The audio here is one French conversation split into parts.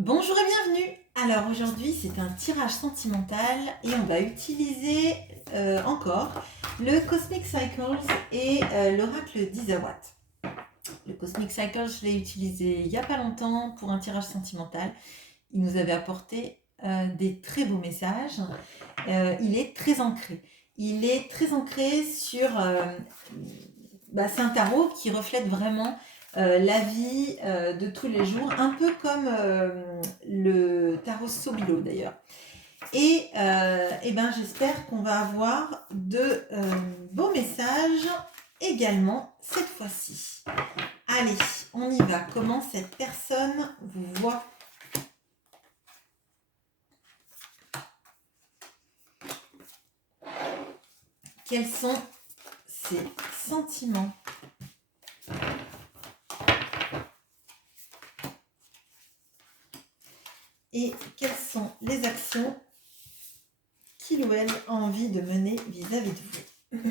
Bonjour et bienvenue. Alors aujourd'hui c'est un tirage sentimental et on va utiliser encore le Cosmic Cycles et l'oracle d'Isawat. Le Cosmic Cycles, je l'ai utilisé il n'y a pas longtemps pour un tirage sentimental. Il nous avait apporté des très beaux messages. Il est très ancré. Il est très ancré sur... c'est un tarot qui reflète vraiment la vie de tous les jours, un peu comme le tarot Sobilo d'ailleurs. Et ben, j'espère qu'on va avoir de beaux messages également cette fois-ci. Allez, on y va. Comment cette personne vous voit? Quels sont ses sentiments? Et quelles sont les actions qu'il ou elle a envie de mener vis-à-vis de vous?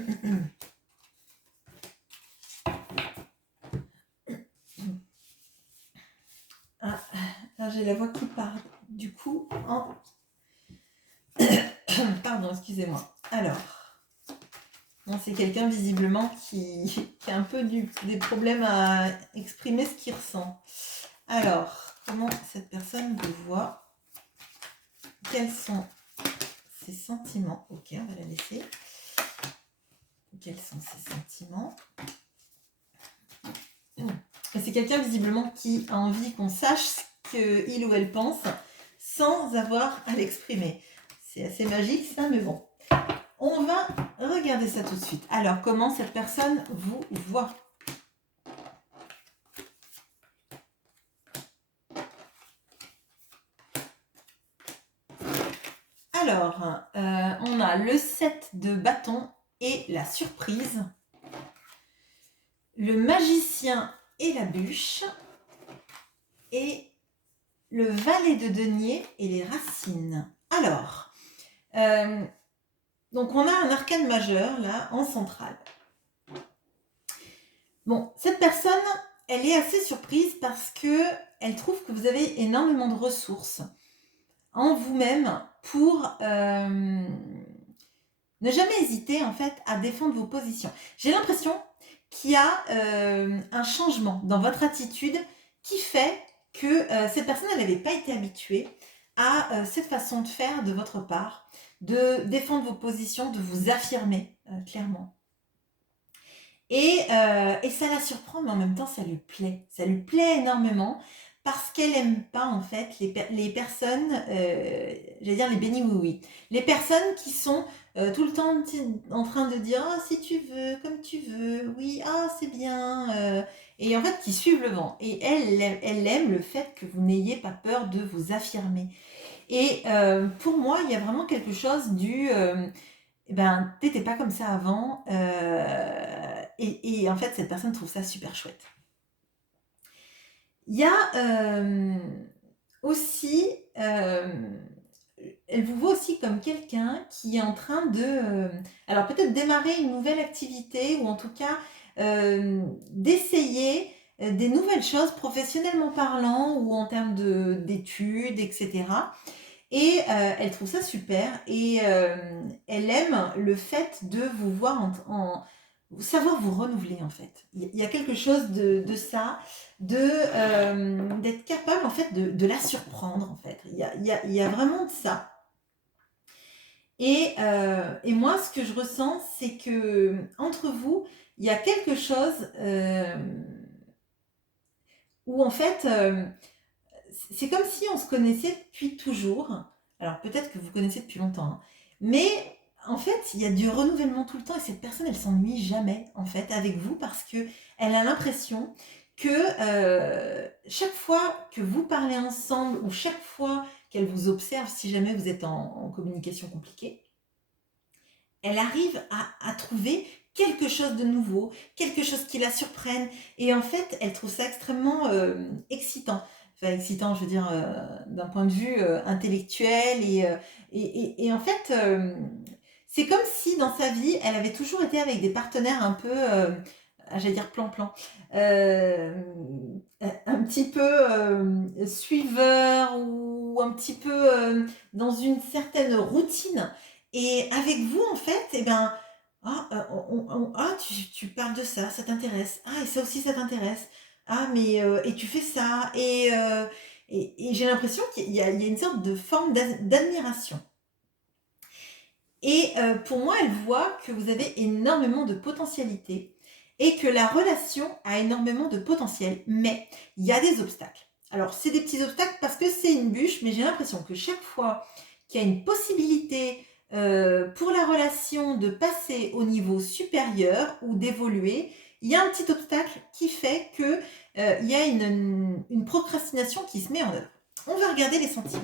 Ah, là j'ai la voix qui part. Du coup, pardon, excusez-moi. Alors, bon, c'est quelqu'un visiblement qui a un peu des problèmes à exprimer ce qu'il ressent. Alors, comment cette personne vous voit? Quels sont ses sentiments? Ok, on va la laisser. Quels sont ses sentiments? C'est quelqu'un visiblement qui a envie qu'on sache ce qu'il ou elle pense sans avoir à l'exprimer. C'est assez magique ça, mais bon. On va regarder ça tout de suite. Alors, comment cette personne vous voit? Alors, on a le 7 de bâton et la surprise, le magicien et la bûche, et le valet de denier et les racines. Alors, donc on a un arcane majeur là en centrale. Bon, cette personne, elle est assez surprise parce que elle trouve que vous avez énormément de ressources en vous-même pour ne jamais hésiter en fait à défendre vos positions. J'ai l'impression qu'il y a un changement dans votre attitude qui fait que cette personne n'avait pas été habituée à cette façon de faire de votre part, de défendre vos positions, de vous affirmer clairement. Et ça la surprend, mais en même temps, ça lui plaît. Ça lui plaît énormément parce qu'elle n'aime pas, en fait, les personnes, j'allais dire les bénis oui-oui. Les personnes qui sont tout le temps en train de dire « Ah, si tu veux, comme tu veux, oui, ah, c'est bien et en fait, qui suivent le vent. Et elle aime le fait que vous n'ayez pas peur de vous affirmer. Et pour moi, il y a vraiment quelque chose du eh ben, t'étais pas comme ça avant. Et en fait, cette personne trouve ça super chouette. Il y a aussi, elle vous voit aussi comme quelqu'un qui est en train de, alors peut-être démarrer une nouvelle activité ou en tout cas d'essayer des nouvelles choses professionnellement parlant ou en termes d'études, etc. Et elle trouve ça super et elle aime le fait de vous voir savoir vous renouveler en fait. Il y a quelque chose de ça, d'être capable en fait de la surprendre en fait. Il y a vraiment de ça. Et moi, ce que je ressens, c'est que entre vous, il y a quelque chose où en fait, c'est comme si on se connaissait depuis toujours. Alors peut-être que vous connaissez depuis longtemps, hein. Mais en fait, il y a du renouvellement tout le temps et cette personne, elle s'ennuie jamais en fait avec vous parce que elle a l'impression que chaque fois que vous parlez ensemble ou chaque fois qu'elle vous observe, si jamais vous êtes en communication compliquée, elle arrive à trouver quelque chose de nouveau, quelque chose qui la surprenne. Et en fait, elle trouve ça extrêmement excitant. Enfin, excitant, je veux dire, d'un point de vue intellectuel. Et en fait, c'est comme si dans sa vie, elle avait toujours été avec des partenaires un peu j'allais dire plan-plan, euh, un petit peu suiveur ou un petit peu dans une certaine routine. Et avec vous, en fait, eh ben, ah, tu parles de ça, ça t'intéresse. Ah, et ça aussi, ça t'intéresse. Ah, mais et tu fais ça. Et j'ai l'impression qu'il y a une sorte de forme d'admiration. Et pour moi, elle voit que vous avez énormément de potentialité et que la relation a énormément de potentiel, mais il y a des obstacles. Alors, c'est des petits obstacles parce que c'est une bûche, mais j'ai l'impression que chaque fois qu'il y a une possibilité pour la relation de passer au niveau supérieur ou d'évoluer, il y a un petit obstacle qui fait que il y a une procrastination qui se met en œuvre. On va regarder les sentiments.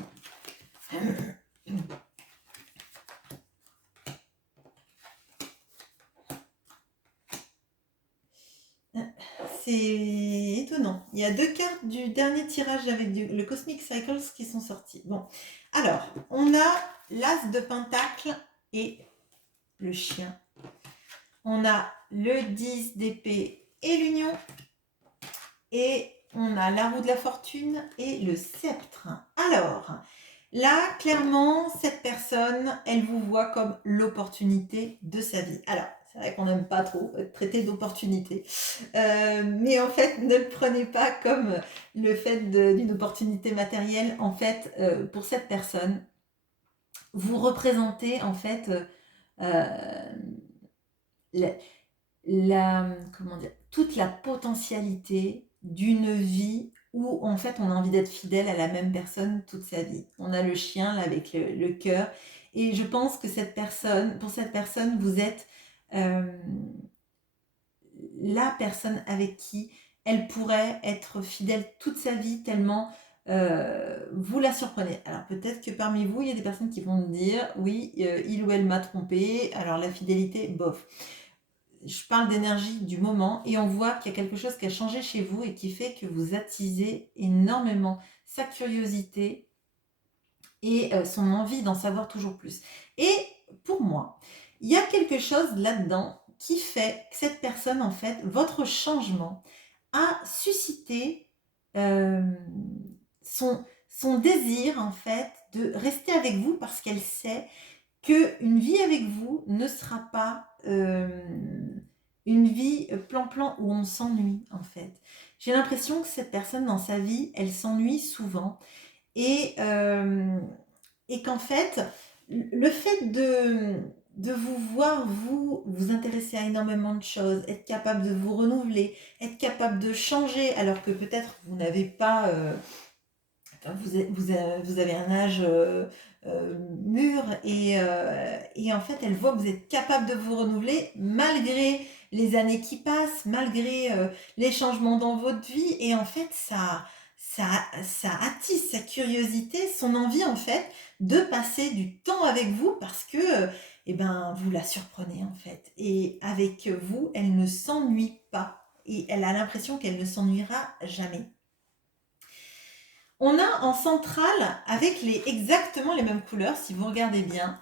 C'est étonnant. Il y a deux cartes du dernier tirage avec le Cosmic Cycles qui sont sorties. Bon, alors, on a l'As de Pentacle et le chien. On a le 10 d'épée et l'union. Et on a la roue de la fortune et le sceptre. Alors, là, clairement, cette personne, elle vous voit comme l'opportunité de sa vie. Alors, c'est vrai qu'on n'aime pas trop être traité d'opportunité. Mais en fait, ne le prenez pas comme le fait d'une opportunité matérielle. En fait, pour cette personne, vous représentez en fait la, comment dire, toute la potentialité d'une vie où en fait on a envie d'être fidèle à la même personne toute sa vie. On a le chien là, avec le cœur. Et je pense que pour cette personne, vous êtes la personne avec qui elle pourrait être fidèle toute sa vie tellement vous la surprenez. Alors peut-être que parmi vous, il y a des personnes qui vont me dire oui, il ou elle m'a trompé, alors la fidélité, bof. Je parle d'énergie du moment et on voit qu'il y a quelque chose qui a changé chez vous et qui fait que vous attisez énormément sa curiosité et son envie d'en savoir toujours plus. Et pour moi, il y a quelque chose là-dedans qui fait que cette personne, en fait, votre changement a suscité euh, son désir, en fait, de rester avec vous parce qu'elle sait qu'une vie avec vous ne sera pas une vie plan-plan où on s'ennuie, en fait. J'ai l'impression que cette personne, dans sa vie, elle s'ennuie souvent et, euh, et qu'en fait, le fait de vous voir, vous intéresser à énormément de choses, être capable de vous renouveler, être capable de changer, alors que peut-être vous n'avez pas... vous avez un âge mûr et en fait, elle voit que vous êtes capable de vous renouveler malgré les années qui passent, malgré les changements dans votre vie. Et en fait, ça, ça attise sa curiosité, son envie en fait de passer du temps avec vous parce que eh ben, vous la surprenez en fait. Et avec vous, elle ne s'ennuie pas. Et elle a l'impression qu'elle ne s'ennuiera jamais. On a en centrale, avec exactement les mêmes couleurs, si vous regardez bien,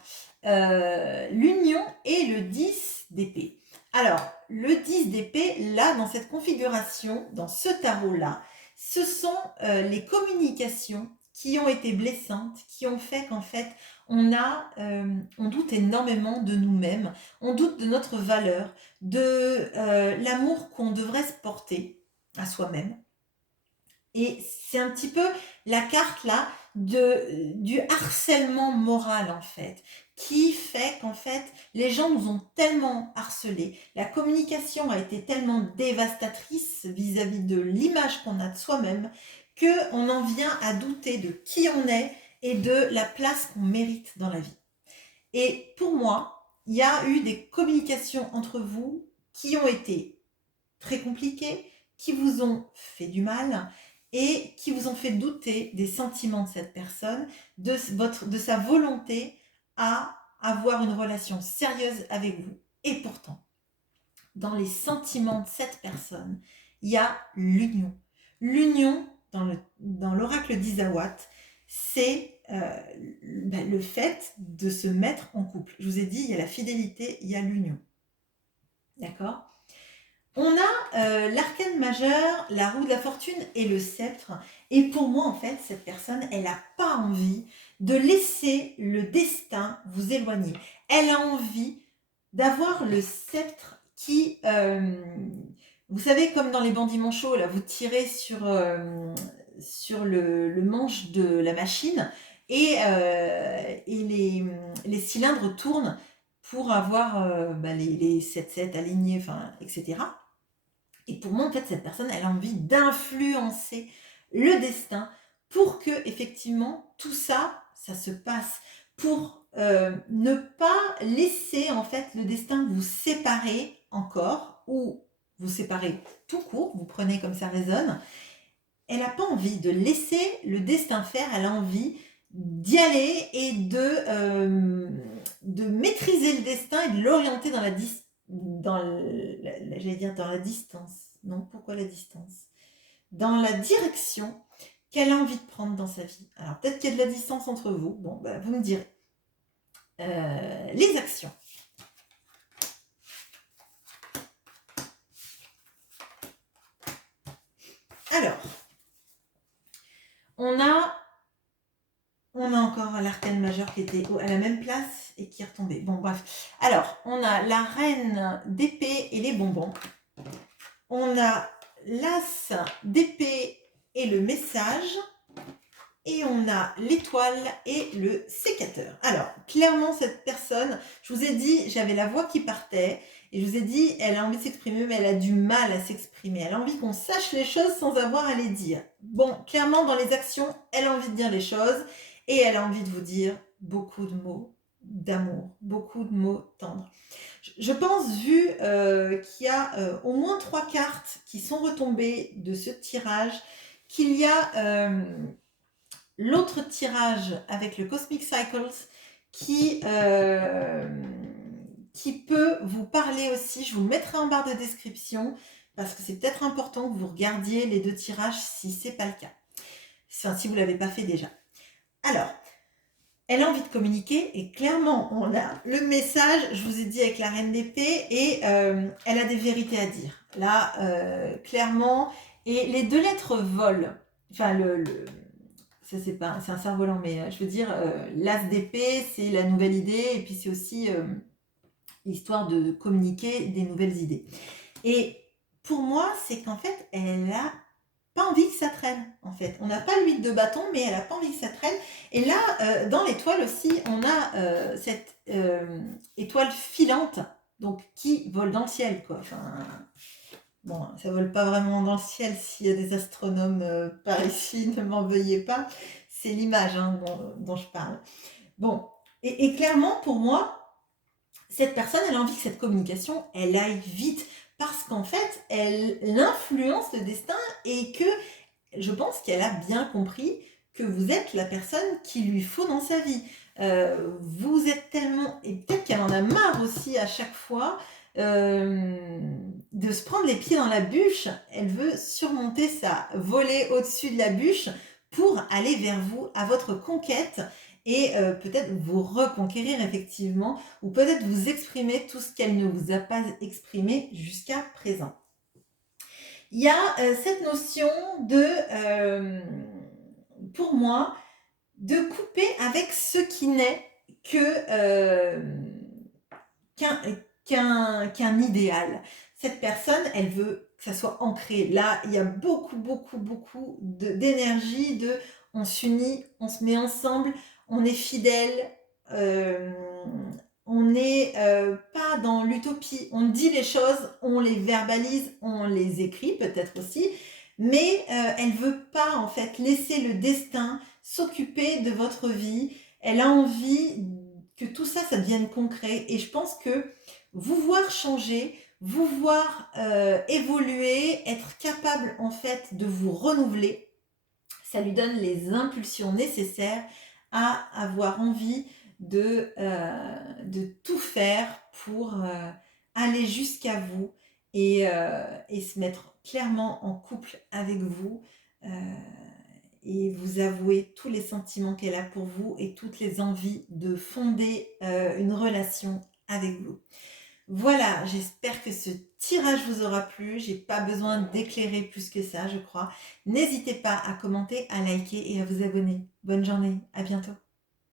l'union et le 10 d'épée. Alors, le 10 d'épée, là, dans cette configuration, dans ce tarot-là, ce sont les communications qui ont été blessantes, qui ont fait qu'en fait, on doute énormément de nous-mêmes, on doute de notre valeur, de l'amour qu'on devrait se porter à soi-même. Et c'est un petit peu la carte là du harcèlement moral en fait, qui fait qu'en fait les gens nous ont tellement harcelés, la communication a été tellement dévastatrice vis-à-vis de l'image qu'on a de soi-même, qu'on en vient à douter de qui on est et de la place qu'on mérite dans la vie. Et pour moi, il y a eu des communications entre vous qui ont été très compliquées, qui vous ont fait du mal et qui vous ont fait douter des sentiments de cette personne, de sa volonté à avoir une relation sérieuse avec vous. Et pourtant, dans les sentiments de cette personne, il y a l'union. L'union, dans l'oracle d'Isawat, c'est le fait de se mettre en couple. Je vous ai dit, il y a la fidélité, il y a l'union. D'accord ? On a l'arcane majeur, la roue de la fortune et le sceptre. Et pour moi, en fait, cette personne, elle n'a pas envie de laisser le destin vous éloigner. Elle a envie d'avoir le sceptre qui, vous savez, comme dans les bandits manchots, là, vous tirez sur le manche de la machine et les cylindres tournent pour avoir les 7-7 alignés, enfin, etc. Et pour moi, en fait, cette personne, elle a envie d'influencer le destin pour que, effectivement, tout ça, ça se passe. Pour ne pas laisser, en fait, le destin vous séparer encore, ou vous séparer tout court, vous prenez comme ça résonne. Elle n'a pas envie de laisser le destin faire, elle a envie d'y aller et de maîtriser le destin et de l'orienter dans la distance. J'allais dire dans la distance. Non, pourquoi la distance? Dans la direction qu'elle a envie de prendre dans sa vie. Alors peut-être qu'il y a de la distance entre vous. Bon, bah, vous me direz. Les actions. Alors, on a encore l'arcane majeur qui était à la même place et qui est retombé. Bon, bref. Alors, on a la reine d'épée et les bonbons. On a l'as d'épée et le message. Et on a l'étoile et le sécateur. Alors, clairement, cette personne, je vous ai dit, j'avais la voix qui partait. Et je vous ai dit, elle a envie de s'exprimer, mais elle a du mal à s'exprimer. Elle a envie qu'on sache les choses sans avoir à les dire. Bon, clairement, dans les actions, elle a envie de dire les choses. Et elle a envie de vous dire beaucoup de mots d'amour, beaucoup de mots tendres. Je pense, vu qu'il y a au moins 3 cartes qui sont retombées de ce tirage, qu'il y a l'autre tirage avec le Cosmic Cycles qui peut vous parler aussi. Je vous le mettrai en barre de description parce que c'est peut-être important que vous regardiez les 2 tirages si ce n'est pas le cas. Enfin, si vous ne l'avez pas fait déjà. Alors, elle a envie de communiquer et clairement, on a le message, je vous ai dit avec la reine d'épée, et elle a des vérités à dire. Là, clairement, et les 2 lettres volent. Enfin, ça c'est un cerf-volant, mais je veux dire, l'as d'épée, c'est la nouvelle idée, et puis c'est aussi l'histoire de communiquer des nouvelles idées. Et pour moi, c'est qu'en fait, elle a pas envie que ça traîne, en fait. On n'a pas l'huile de bâton, mais elle a pas envie que ça traîne. Et là, dans l'étoile aussi, on a cette étoile filante, donc qui vole dans le ciel, quoi. Enfin, bon, ça vole pas vraiment dans le ciel s'il y a des astronomes par ici, ne m'en veuillez pas. C'est l'image dont je parle. Bon, et clairement, pour moi, cette personne, elle a envie que cette communication, elle aille vite. Parce qu'en fait, elle influence le destin et que je pense qu'elle a bien compris que vous êtes la personne qu'il lui faut dans sa vie. Vous êtes tellement... Et peut-être qu'elle en a marre aussi à chaque fois de se prendre les pieds dans la bûche. Elle veut surmonter ça, voler au-dessus de la bûche pour aller vers vous, à votre conquête et peut-être vous reconquérir effectivement ou peut-être vous exprimer tout ce qu'elle ne vous a pas exprimé jusqu'à présent. Il y a cette notion de, pour moi, de couper avec ce qui n'est qu'un idéal. Cette personne, elle veut que ça soit ancré. Là, il y a beaucoup d'énergie de on s'unit, on se met ensemble, on est fidèle, on n'est pas dans l'utopie. On dit les choses, on les verbalise, on les écrit peut-être aussi, mais elle veut pas en fait laisser le destin s'occuper de votre vie. Elle a envie que tout ça, ça devienne concret. Et je pense que vous voir changer, vous voir évoluer, être capable en fait de vous renouveler, ça lui donne les impulsions nécessaires à avoir envie de tout faire pour aller jusqu'à vous et se mettre clairement en couple avec vous et vous avouer tous les sentiments qu'elle a pour vous et toutes les envies de fonder une relation avec vous. Voilà, j'espère que ce tirage vous aura plu. J'ai pas besoin d'éclairer plus que ça, je crois. N'hésitez pas à commenter, à liker et à vous abonner. Bonne journée, à bientôt.